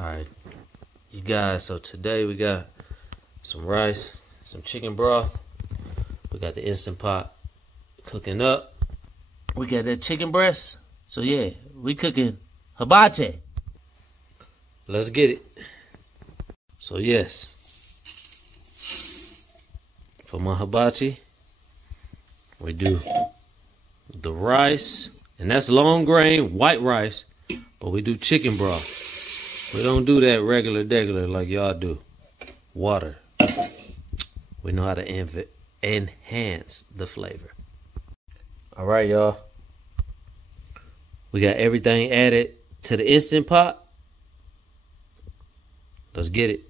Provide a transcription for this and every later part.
Alright, you guys, so today we got some rice, some chicken broth. We got the Instant Pot cooking up. We got that chicken breast. So yeah, we cooking hibachi. Let's get it. So yes, for my hibachi, we do the rice, and that's long grain white rice, but we do chicken broth. We don't do that regular like y'all do. Water. We know how to enhance the flavor. All right, y'all. We got everything added to the Instant Pot. Let's get it.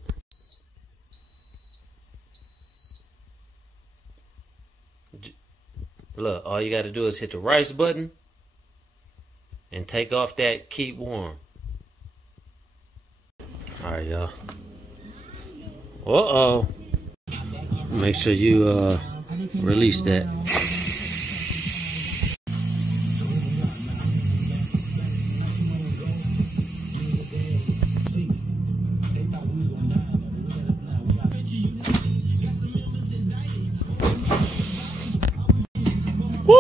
Look, all you got to do is hit the rice button and take off that keep warm. All right, y'all. Uh-oh. Make sure you release that. Woo!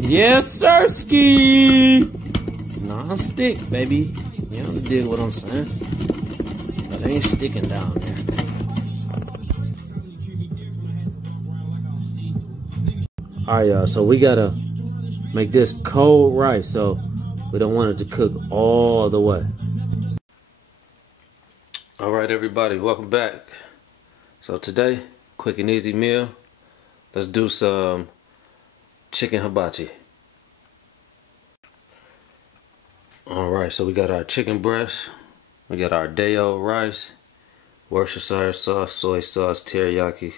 Yes, sirski. Non-stick, baby. You know, dig what I'm saying? But it ain't sticking down there. Alright, y'all. So we gotta make this cold rice, so we don't want it to cook all the way. Alright, everybody. Welcome back. So today, quick and easy meal. Let's do some chicken hibachi. Alright, so we got our chicken breast, we got our day-old rice, Worcestershire sauce, soy sauce, teriyaki,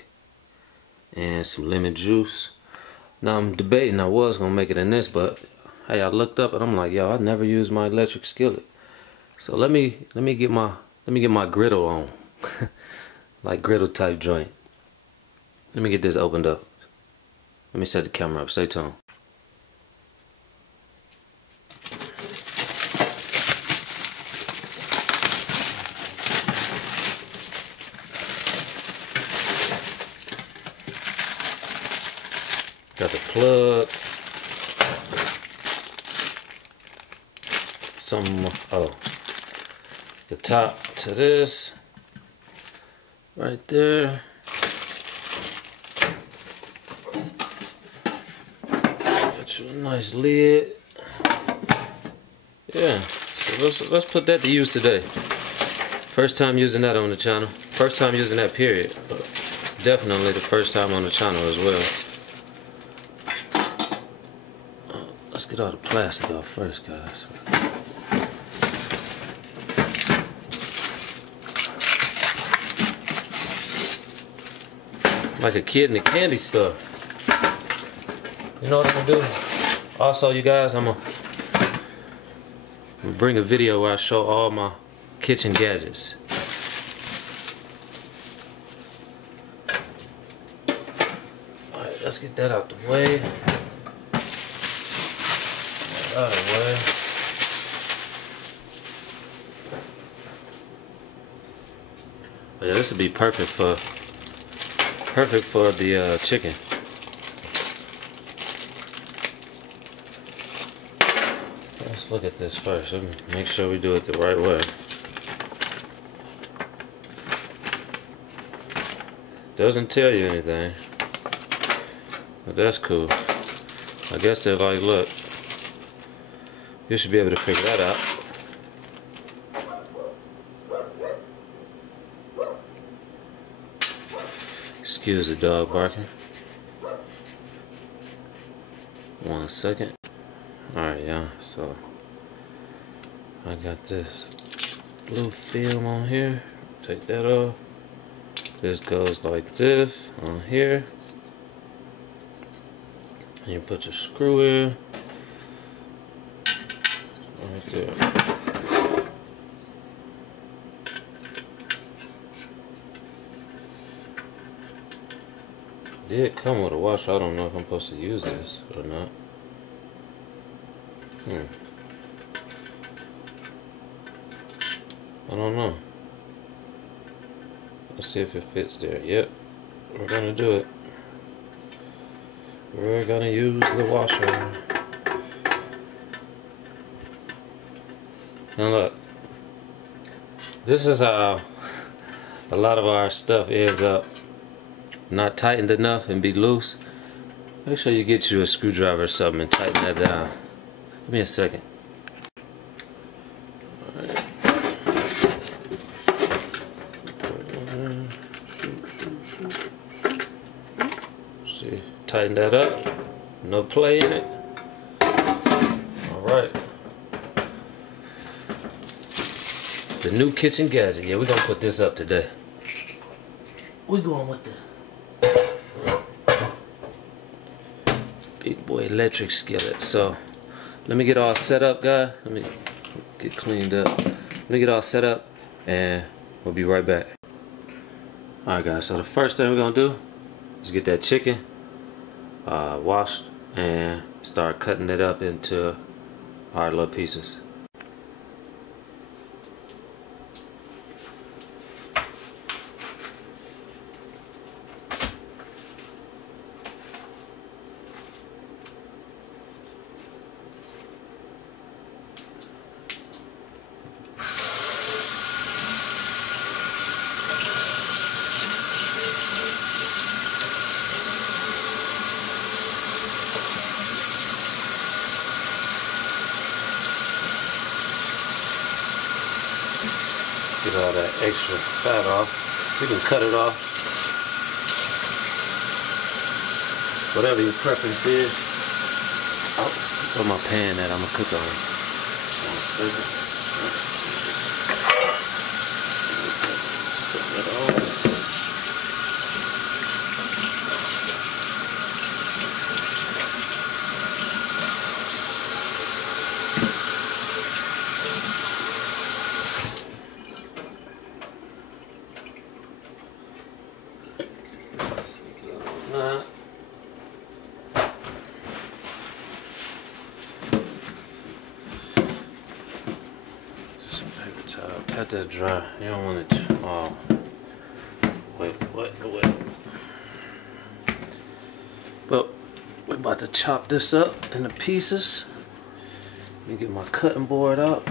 and some lemon juice. Now I'm debating, I was gonna make it in this, but hey, I looked up and I'm like, yo, I never used my electric skillet. So let me get my griddle on. Like griddle type joint. Let me get this opened up. Let me set the camera up, stay tuned. Got the plug. The top to this. Right there. Got you a nice lid. Yeah, so let's put that to use today. First time using that on the channel. First time using that period. But definitely the first time on the channel as well. Let's get all the plastic off first, guys. Like a kid in the candy store. You know what I'm gonna do? Also, you guys, I'm gonna bring a video where I show all my kitchen gadgets. Alright, let's get that out the way. Out of the way. But yeah, this would be perfect for the chicken. Let's look at this first. Let me make sure we do it the right way. Doesn't tell you anything, but that's cool. I guess they're like, look, you should be able to figure that out. Excuse the dog barking. 1 second. Alright, y'all, so I got this blue film on here. Take that off. This goes like this on here. And you put your screw in. Right there. Did come with a washer. I don't know if I'm supposed to use this or not. I don't know. Let's see if it fits there. Yep, we're gonna do it. We're gonna use the washer. Now look, this is how a lot of our stuff ends up not tightened enough and be loose. Make sure you get you a screwdriver or something and tighten that down. Give me a second. See, tighten that up. No play in it. Alright. The new kitchen gadget. Yeah, we're gonna put this up today. We're going with the big boy electric skillet. So let me get all set up, guys. Let me get cleaned up. Let me get all set up and we'll be right back. Alright guys, so the first thing we're gonna do is get that chicken washed and start cutting it up into our little pieces. Get all that extra fat off. You can cut it off. Whatever your preference is. Oh, where my pan at? I'm gonna cook on it. Set it on. Some paper towel. Let that dry. You don't want it to. Oh. Wait. Well, we're about to chop this up into pieces. Let me get my cutting board out.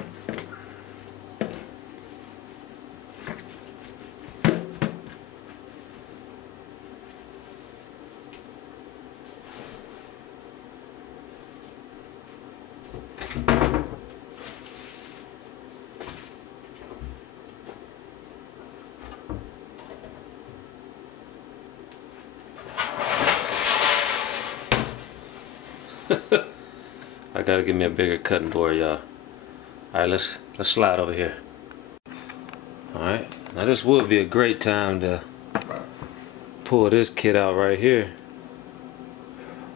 I gotta give me a bigger cutting board, y'all. Alright, let's slide over here. Alright, now this would be a great time to pull this kit out right here.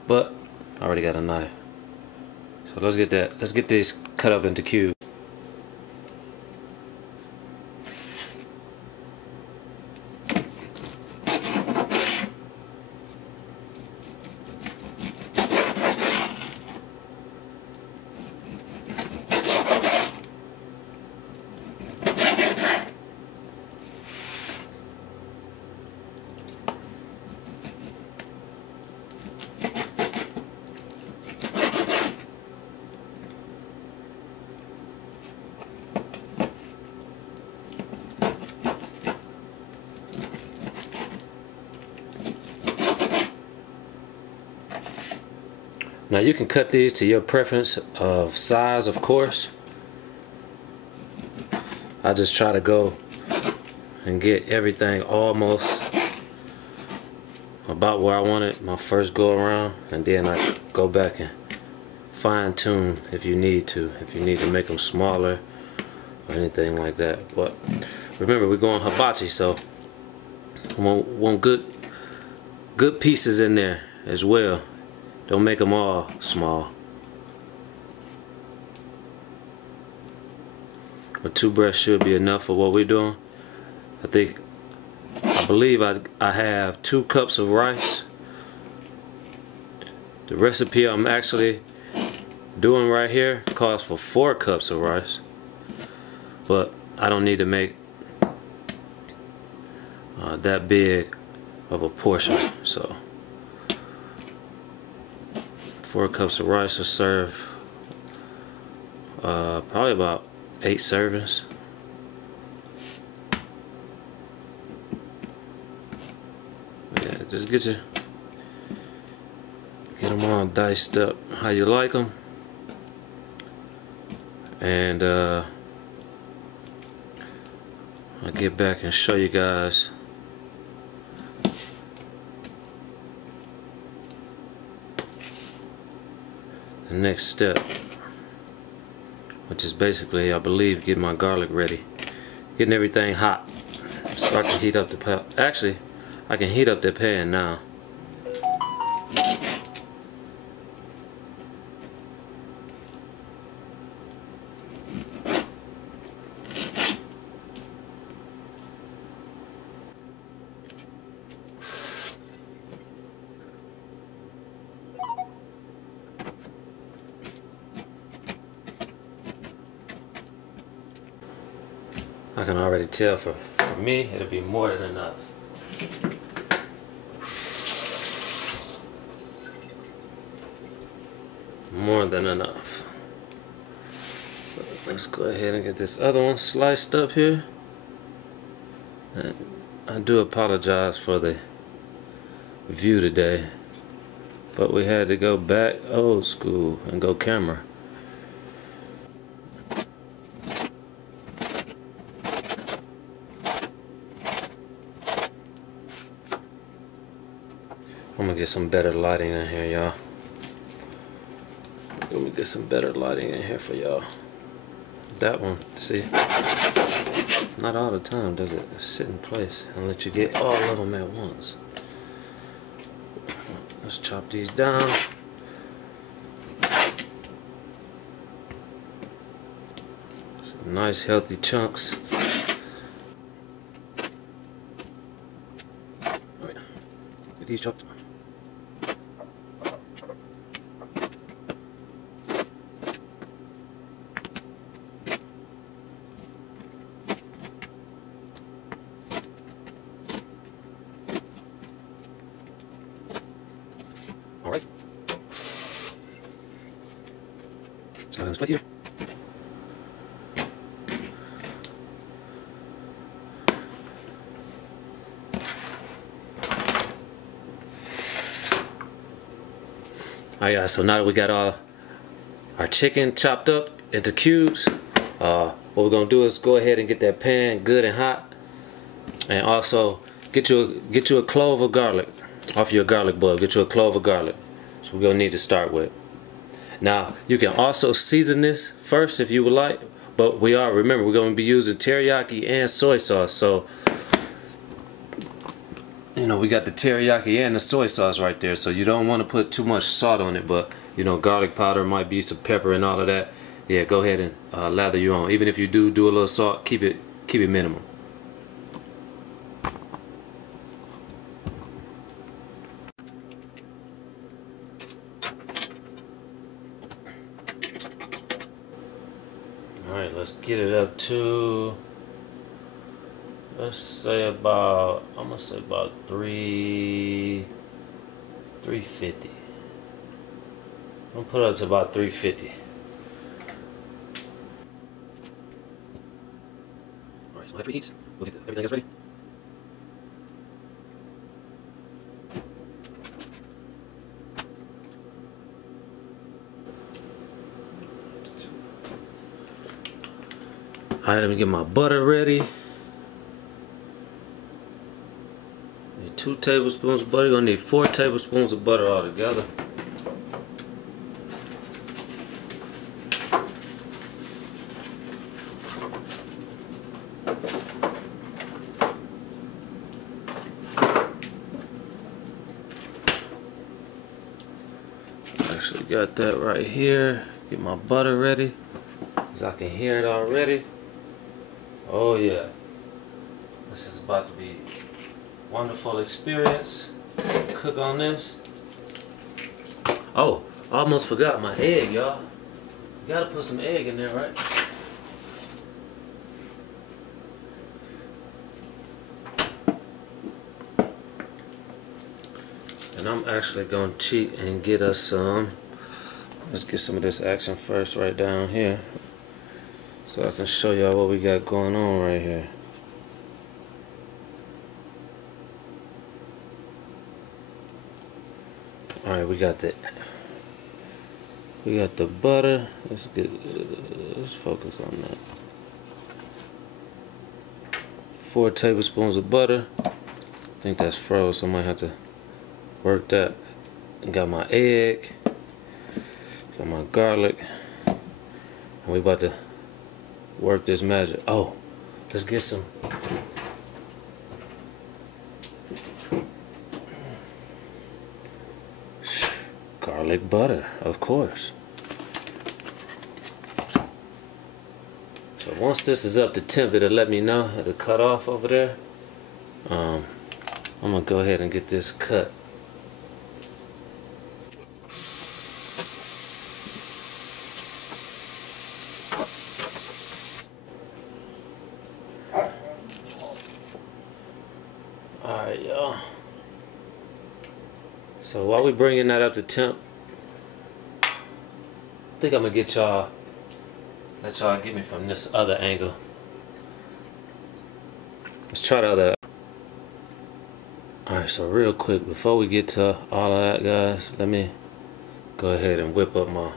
But I already got a knife. So let's get these cut up into cubes. Now you can cut these to your preference of size, of course. I just try to go and get everything almost about where I want it my first go around, and then I go back and fine tune if you need to make them smaller or anything like that. But remember, we're going hibachi, so we want good pieces in there as well. Don't make them all small. A 2 breasts should be enough for what we're doing. I believe I have 2 cups of rice. The recipe I'm actually doing right here calls for 4 cups of rice, but I don't need to make that big of a portion, so 4 cups of rice will serve probably about 8 servings. Yeah, just get them all diced up how you like them, and I'll get back and show you guys the next step, which is basically, I believe, getting my garlic ready, getting everything hot. Start to heat up the pan. Actually, I can heat up the pan now. I can already tell for me it'll be more than enough. More than enough. Let's go ahead and get this other one sliced up here. And I do apologize for the view today, but we had to go back old school and go camera. I'm gonna get some better lighting in here, y'all. Let me get some better lighting in here for y'all. That one, see, not all the time does it sit in place and let you get all of them at once. Let's chop these down. Some nice healthy chunks. Alright, get these chopped. Alright. So let's plate here. Alright guys, so now that we got all our chicken chopped up into cubes, what we're gonna do is go ahead and get that pan good and hot, and also get you a clove of garlic off your garlic boil. Get you a clove of garlic. So we're gonna need to start with. Now you can also season this first if you would like, but remember we're gonna be using teriyaki and soy sauce. So you know, we got the teriyaki and the soy sauce right there, so you don't want to put too much salt on it, but you know, garlic powder, might be some pepper and all of that. Yeah, go ahead and lather you on. Even if you do a little salt, keep it minimum. Alright, let's get it up to, let's say about, I'm gonna say about 350. I'm gonna put it up to about 350. Alright, so after it heats, we'll get everything else ready. Alright, let me get my butter ready. 2 tablespoons of butter. You're gonna need 4 tablespoons of butter altogether. Actually got that right here. Get my butter ready, cause I can hear it already. Oh yeah, this is about to be wonderful experience. Cook on this. Oh, I almost forgot my egg, y'all. You gotta put some egg in there, right? And I'm actually gonna cheat and get us some. Let's get some of this action first right down here, so I can show y'all what we got going on right here. Alright, we got the butter. Let's focus on that. 4 tablespoons of butter. I think that's froze, so I might have to work that. Got my egg. Got my garlic. And we about to work this magic. Oh, let's get some garlic butter, of course. So once this is up to temp, it'll let me know. It'll cut off over there. I'm gonna go ahead and get this cut. Alright, y'all. So while we bringing that up to temp, I think I'm gonna get y'all, let y'all get me from this other angle. Let's try the other. Alright, so real quick, before we get to all of that, guys, let me go ahead and whip up a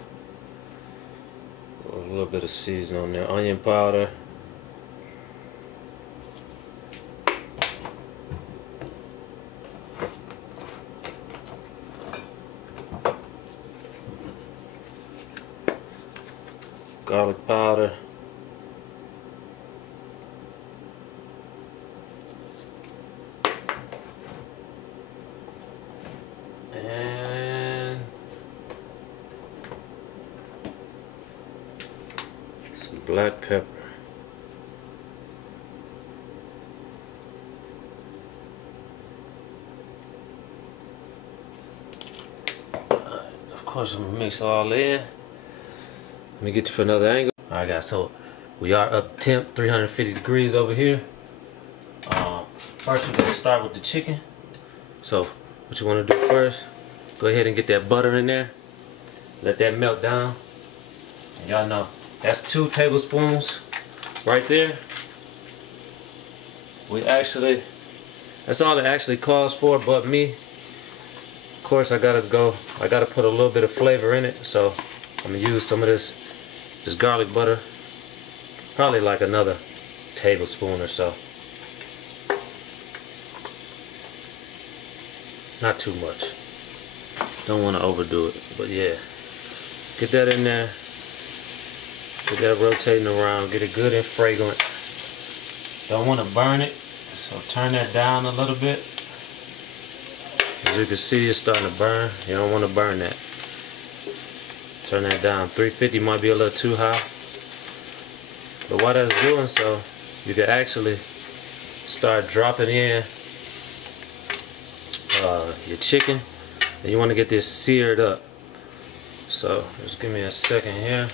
little bit of seasoning on there. Onion powder. Garlic powder. And some black pepper. Of course, I'm gonna mix all in. Let me get you for another angle. Alright guys, so we are up temp, 350 degrees over here. First we're gonna start with the chicken. So what you wanna do first, go ahead and get that butter in there. Let that melt down. And y'all know, that's 2 tablespoons right there. That's all it actually calls for, but me, of course I gotta put a little bit of flavor in it, so I'm gonna use some of this garlic butter, probably like another tablespoon or so. Not too much. Don't want to overdo it, but yeah. Get that in there. Get that rotating around. Get it good and fragrant. Don't want to burn it, so turn that down a little bit. As you can see, it's starting to burn. You don't want to burn that. Turn that down. 350 might be a little too high. But while that's doing so, you can actually start dropping in your chicken. And you want to get this seared up. So just give me a second here.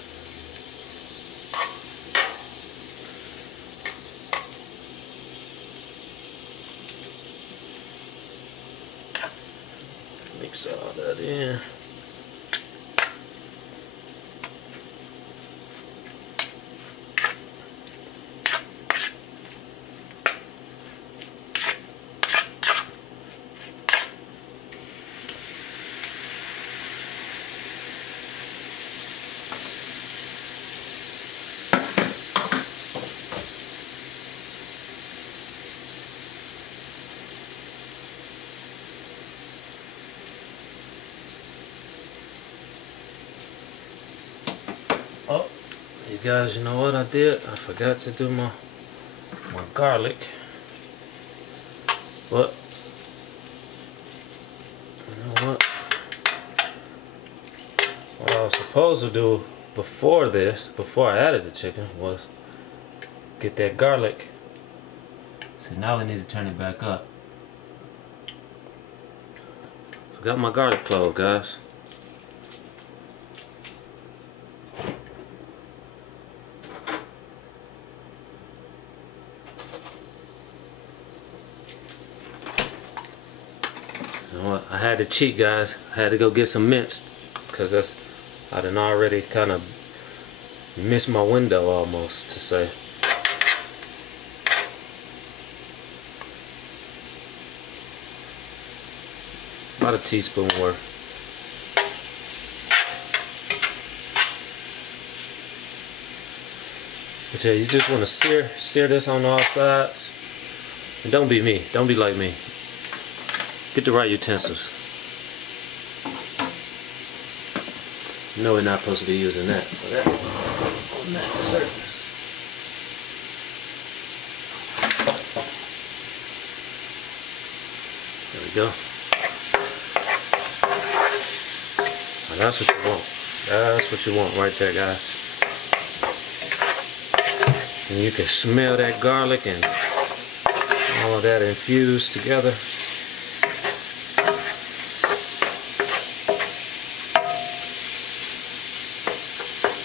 Mix all that in. Oh, you guys, you know what I did? I forgot to do my garlic. But you know what? What I was supposed to do before I added the chicken, was get that garlic. So now we need to turn it back up. Forgot my garlic clove, guys. I had to cheat, guys. I had to go get some minced because I done already kind of missed my window almost to say. About a teaspoon worth. But yeah, you just want to sear this on all sides. And don't be me. Don't be like me. Get the right utensils. You know we're not supposed to be using that for that on that surface. There we go. Now that's what you want. That's what you want right there, guys. And you can smell that garlic and all of that infused together.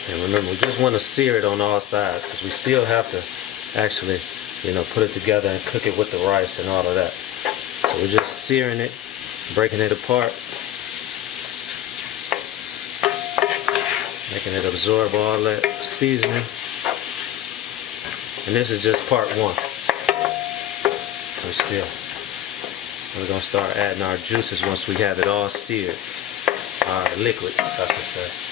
And remember, we just want to sear it on all sides because we still have to actually, you know, put it together and cook it with the rice and all of that. So we're just searing it, breaking it apart, making it absorb all that seasoning. And this is just part one. We're gonna start adding our juices once we have it all seared. Our liquids, I should say.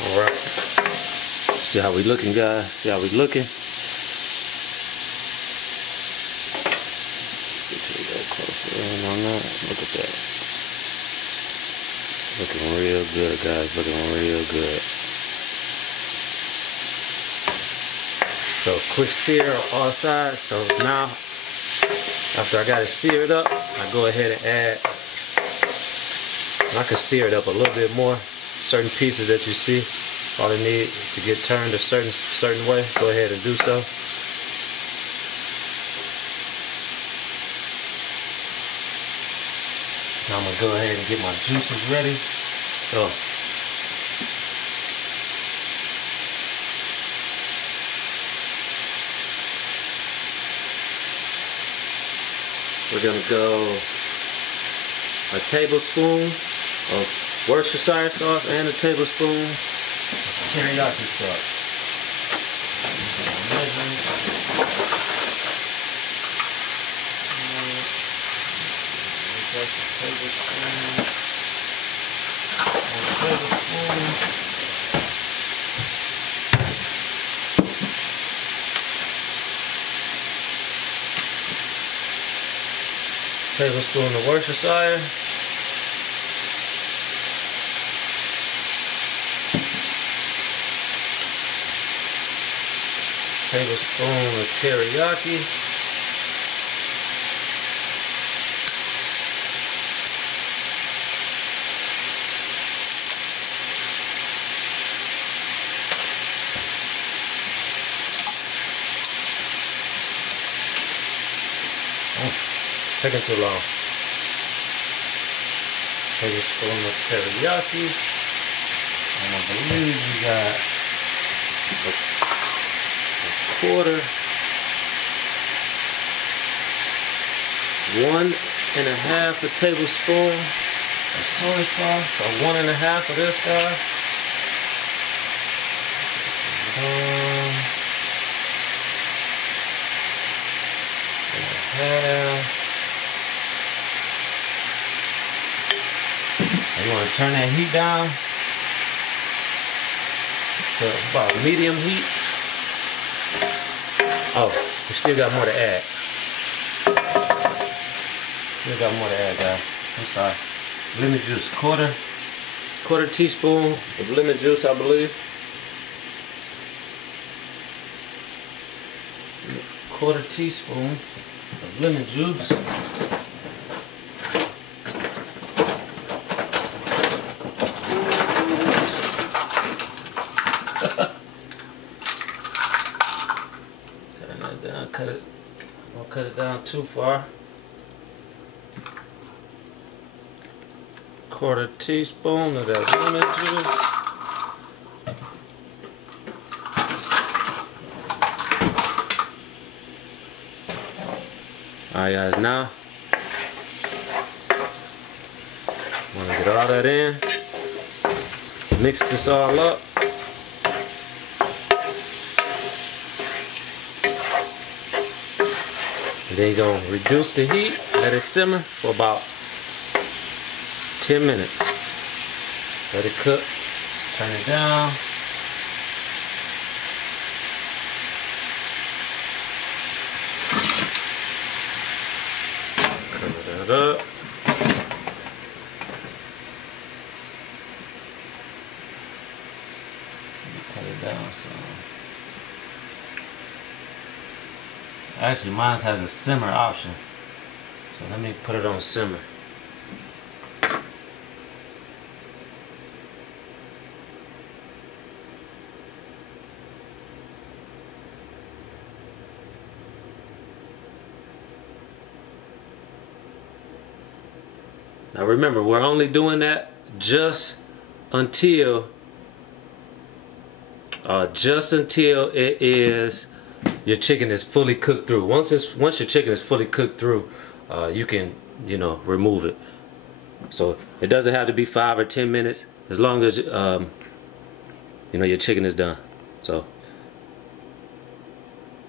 Alright. See how we looking, guys? See how we looking? Look at that. Looking real good, guys. Looking real good. So quick sear on all sides. So now, after I got it seared up, I go ahead and add. I can sear it up a little bit more. Certain pieces that you see, all they need to get turned a certain way, go ahead and do so. Now I'm gonna go ahead and get my juices ready. So we're gonna go a tablespoon of Worcestershire sauce and a tablespoon of teriyaki sauce. Tablespoon of Worcestershire. Tablespoon of teriyaki. Taking too long. Tablespoon of teriyaki. And I believe we got a quarter. 1.5 tablespoon of soy sauce. So 1.5 of this, guys. half. You want to turn that heat down to about medium heat. Oh, we still got more to add. Still got more to add, guys. I'm sorry. Lemon juice, quarter teaspoon of lemon juice, I believe. Quarter teaspoon of lemon juice. Turn that down, cut it. Don't cut it down too far. Quarter teaspoon of that lemon juice. Alright guys, now want to get all that in. Mix this all up. And then you're going to reduce the heat, let it simmer for about 10 minutes. Let it cook, turn it down. Cover that up. Cut it down some. Actually, mine has a simmer option. So let me put it on simmer. Now remember, we're only doing that just until it is your chicken is fully cooked through. Once your chicken is fully cooked through, you can remove it. So it doesn't have to be 5 or 10 minutes, as long as your chicken is done. So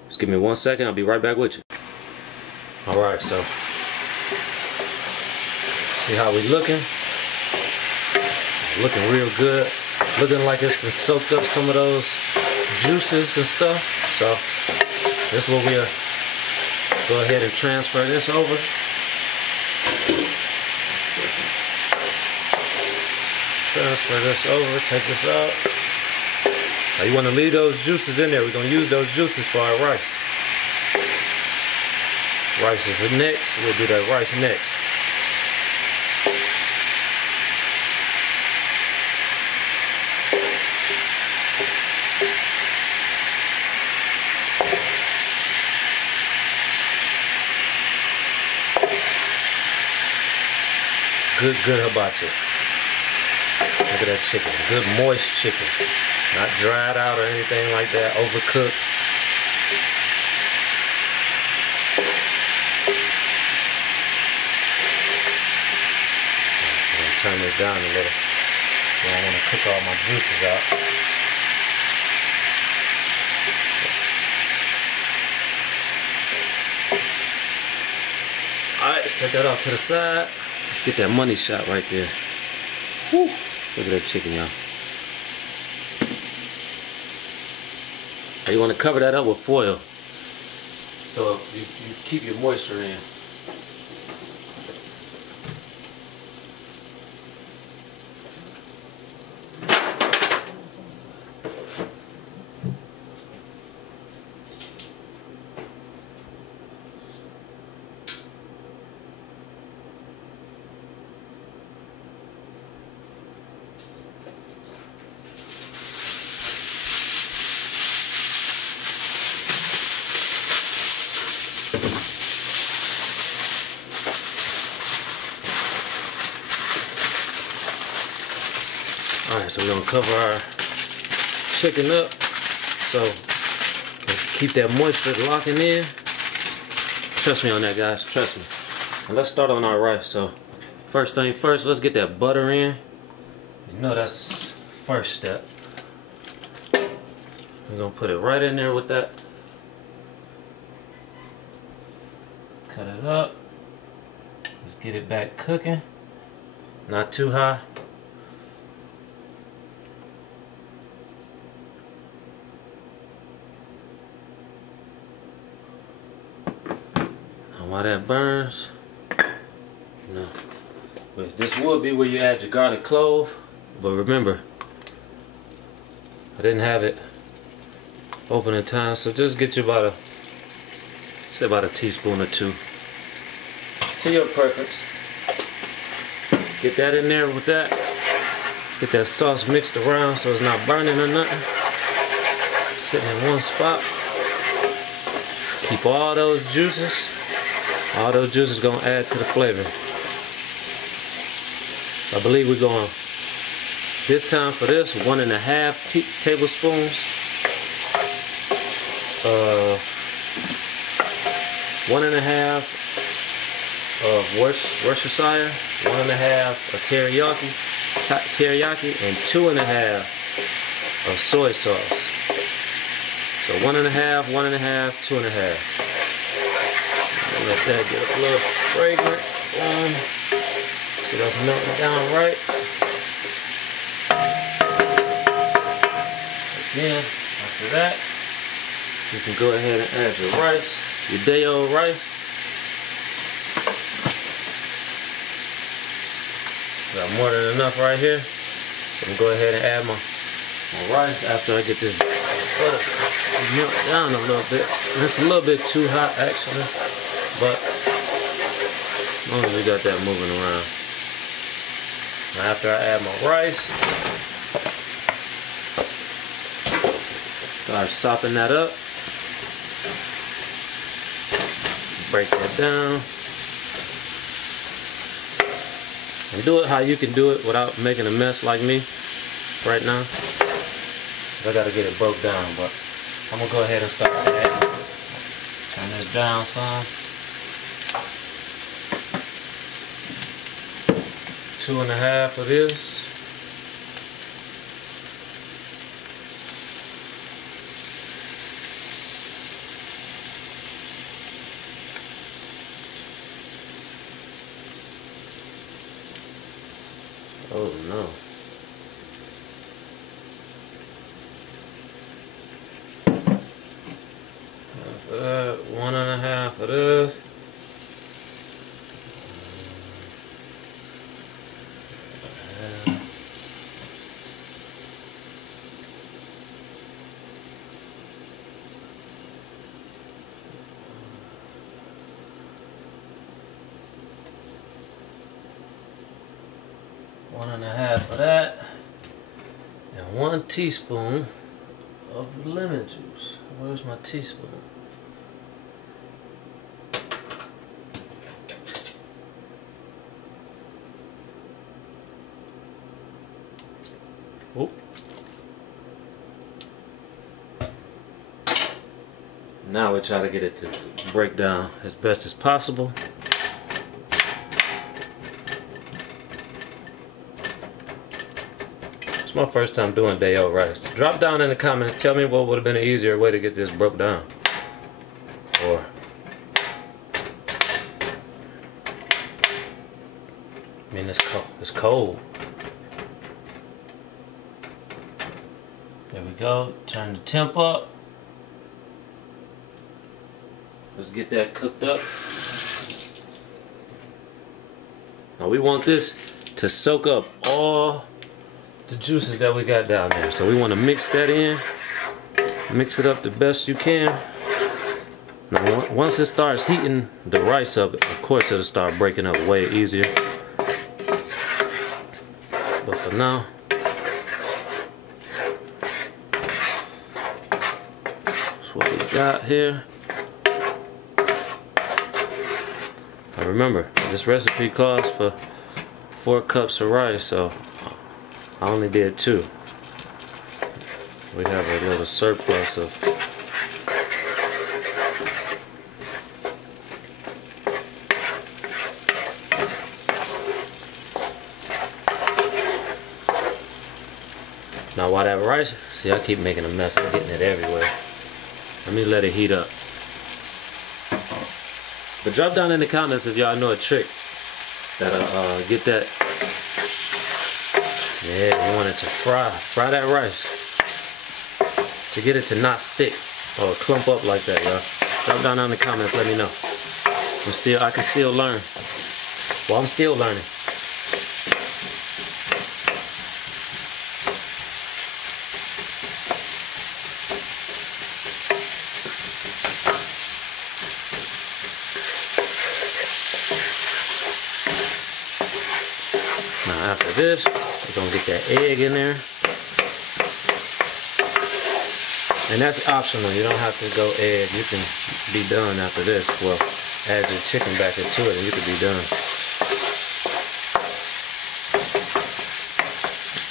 just give me 1 second. I'll be right back with you. All right, so see how we looking? Looking real good. Looking like it's been soaked up some of those juices and stuff. So this is what we'll go ahead and transfer this over. Transfer this over, take this out. Now you want to leave those juices in there. We're going to use those juices for our rice. Rice is next. We'll do that rice next. Good hibachi. Look at that chicken. Good moist chicken. Not dried out or anything like that. Overcooked. I'm going to turn this down a little. I want to cook all my juices out. Alright, set that off to the side. Let's get that money shot right there. Woo. Look at that chicken, y'all. You want to cover that up with foil so you keep your moisture in. Alright, so we're going to cover our chicken up so keep that moisture locking in. Trust me on that, guys. Trust me. And let's start on our rice. So first thing first, let's get that butter in. You know that's first step. We're going to put it right in there with that. Cut cut it up. Let's get it back cooking. Not too high. Now while that burns, no. But this would be where you add your garlic clove, but remember, I didn't have it open in time, so just get you about a teaspoon or two to your preference. Get that in there with that. Get that sauce mixed around so it's not burning or nothing. Sitting in one spot. Keep all those juices. All those juices gonna add to the flavor. I believe we're going, this time for this, 1.5 tablespoons. 1.5 of Worcestershire, 1.5 of teriyaki, and 2.5 of soy sauce. So 1.5, 1.5, 2.5. Let that get a little fragrant. So that's melting down right. Again, after that, you can go ahead and add your rice, your day-old rice. Got more than enough right here. So I'm gonna go ahead and add my rice after I get this butter melt down a little bit. It's a little bit too hot actually, but as long as we got that moving around. Now after I add my rice, start sopping that up. Break that down. And do it how you can do it without making a mess like me right now. I gotta get it broke down, but I'm gonna go ahead and start adding. Turn this down some. 2.5 of this. Oh no. After that, 1.5 of this. One and a half of that, and 1 teaspoon of lemon juice. Where's my teaspoon? Oh. Now we try to get it to break down as best as possible. It's my first time doing day-old rice. Drop down in the comments, tell me what would have been an easier way to get this broke down. Or I mean, it's cold. There we go. Turn the temp up. Let's get that cooked up. Now we want this to soak up all the juices that we got down there. So we want to mix that in. Mix it up the best you can. Now once it starts heating the rice up, of course it'll start breaking up way easier. But for now, that's what we got here. Now remember, this recipe calls for 4 cups of rice, so I only did 2. We have a little surplus of now while that rice, see I keep making a mess, I'm getting it everywhere. Let me let it heat up. But drop down in the comments if y'all know a trick that'll get that. Yeah, you want it to fry that rice to get it to not stick or clump up like that, y'all. Drop down in the comments, let me know. I can still learn. Well, I'm still learning. Now after this, we're gonna get that egg in there. And that's optional, you don't have to go egg. You can be done after this. Well, add your chicken back into it and you can be done.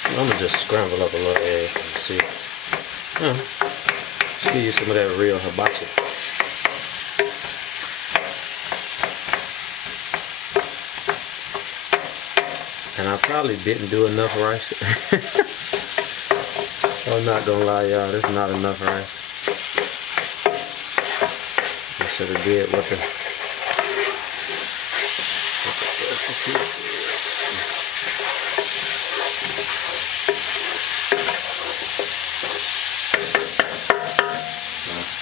I'm gonna just scramble up a little egg and see. Just give you some of that real hibachi. And I probably didn't do enough rice. I'm not gonna lie, y'all, there's not enough rice. I should have did what the recipe said.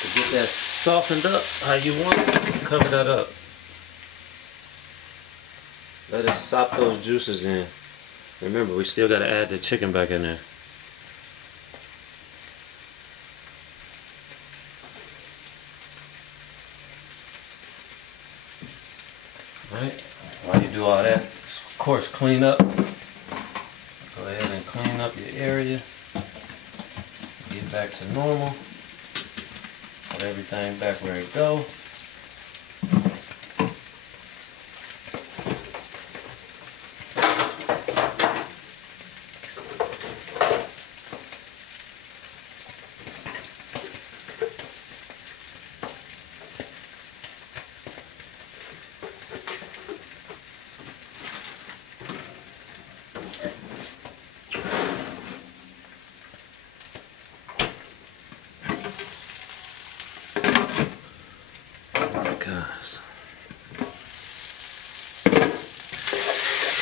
To get that softened up how you want it, cover that up. Let it sop those juices in. Remember, we still gotta add the chicken back in there. Right? While you do all that, of course, clean up. Go ahead and clean up your area. Get back to normal. Put everything back where it go.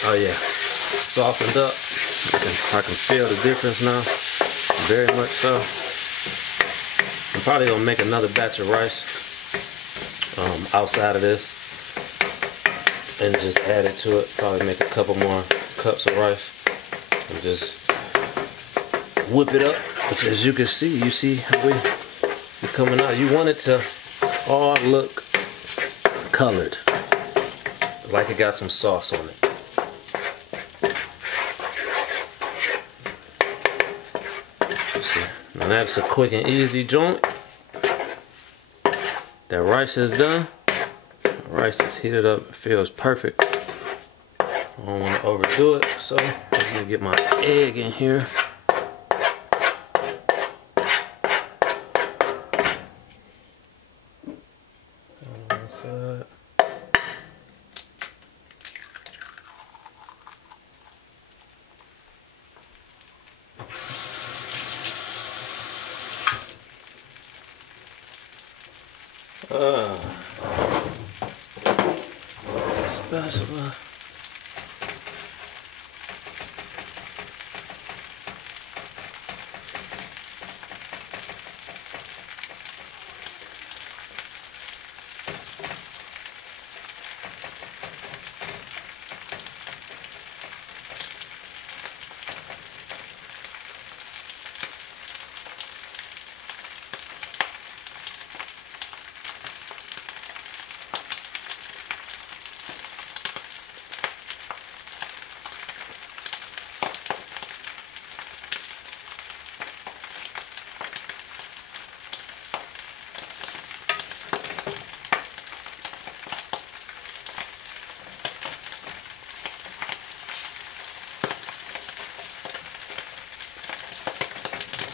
Oh yeah, softened up. I can feel the difference now, very much so. I'm probably gonna make another batch of rice outside of this and just add it to it. Probably make a couple more cups of rice and just whip it up. Which, as you can see, you see how we're coming out. You want it to all look colored, like it got some sauce on it. And that's a quick and easy joint. That rice is done. The rice is heated up. It feels perfect. I don't want to overdo it, so I'm gonna get my egg in here. On one side. Spatula.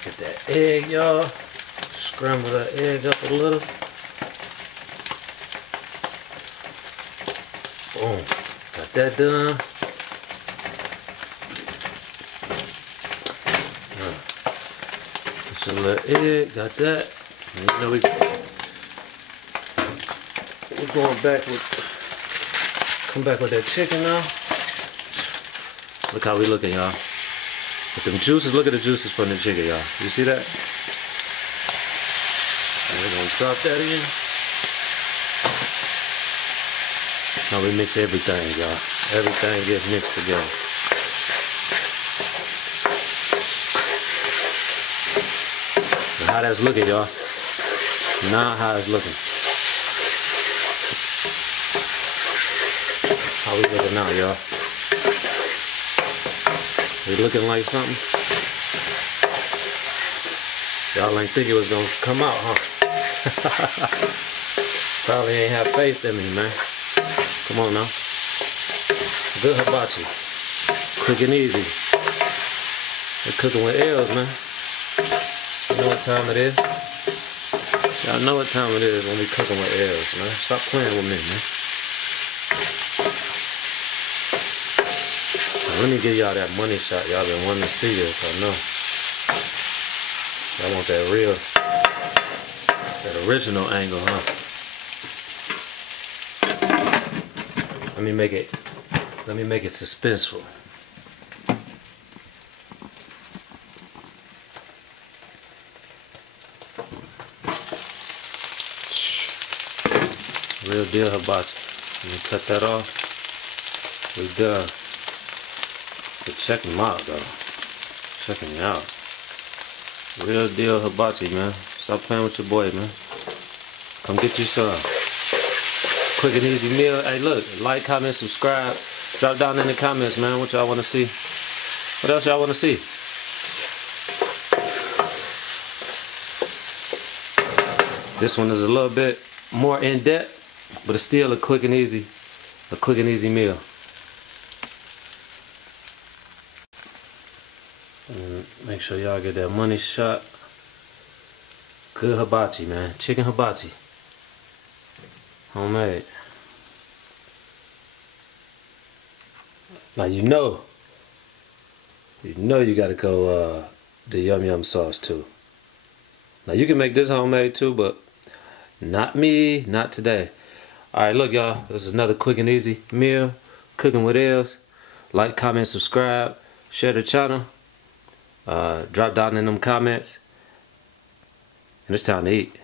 Get that egg, y'all. Scramble that egg up a little. Boom. Got that done. Just a little egg. Got that. And you know We're going back with, come back with that chicken now. Look how we looking, y'all. With them juices, look at the juices from the chicken, y'all. You see that? And we're gonna drop that in. Now we mix everything, y'all. Everything gets mixed together. And how that's looking, y'all. Now how it's looking. How we looking now, y'all? We looking like something? Y'all ain't think it was gonna come out, huh? Probably ain't have faith in me, man. Come on now. Good hibachi. Quick and easy. We're cooking with L's, man. You know what time it is? Y'all know what time it is when we cooking with L's, man. Stop playing with me, man. Now, let me give y'all that money shot y'all been wanting to see this, I know. Y'all want that real, that original angle, huh? Let me make it suspenseful. Real deal hibachi. Let me cut that off. We done. But check them out though. Check them out. Real deal hibachi, man. Stop playing with your boy, man. Come get you some. Quick and easy meal. Hey, look, like, comment, subscribe. Drop down in the comments, man, what y'all want to see. What else y'all want to see? This one is a little bit more in depth, but it's still a quick and easy meal. And make sure y'all get that money shot. Good hibachi, man. Chicken hibachi. Homemade. Now you know you gotta go the yum yum sauce too. Now you can make this homemade too, but not me, not today. Alright, look y'all, this is another quick and easy meal. Cooking with L's. Like, comment, subscribe, share the channel. Drop down in them comments. And it's time to eat.